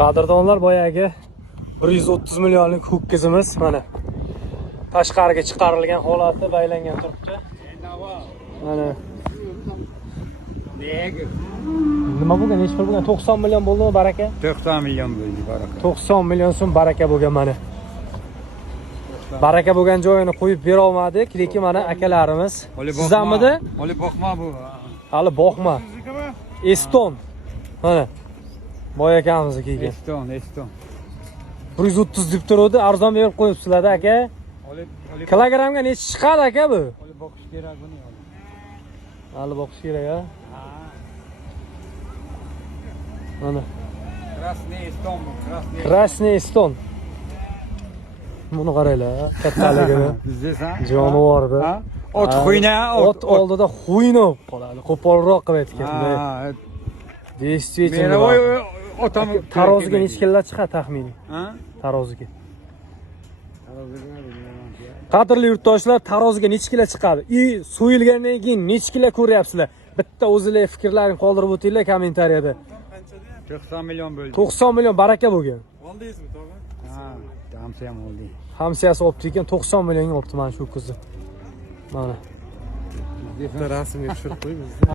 Qadrdonlar, boyagi 130 millionlik ho'kizimiz mana tashqariga chiqarilgan holati baylangan turibdi. Mana nima bo'lgan? Nechta bo'lgan? 90 million bo'ldimi baraka? 90 milyon bo'ldi baraka. 90 million so'm baraka bo'lgan mana. Baraka bo'lgan joyini qo'yib bera olmadik, lekin mana akalarimiz sizamidi? Oli boqma bu. Hali boqma. Eston. Mana boy akamiz kelgan. Eston. 130 deb turuvdi, arzon berib qo'yibsizlar aka. Kilogramga necha chiqadi aka bu? Oli boqish kerak buni. Hali boqish kerak a. Mana Krasniy Eston. Buni qaranglar, kattaligini. Jonivorda. Ot xuyna, ot oldida xuyna qoladi. Qo'polroq qilib aytganda. Действительно. Otam taroziga necha kilo chiqadi taxminiy? Taroziga. Qadrli yurtdoshlar, taroziga necha kilo chiqadi? So'yilgandan keyin necha kilo ko'ryapsizlar? Bitta o'zingizlar fikrlaringizni qoldirib o'tinglar kommentariyada. 90 milyon bo'ldi. 90 million baraka bo'lgan. Oldingizmi, tog'a? Ha, hamsi ham oldi. Hamsiyasi olibdi ekan, 90 millionga olibdi mana shu qizni. Mana. Rasmga tushirib qo'ymiz.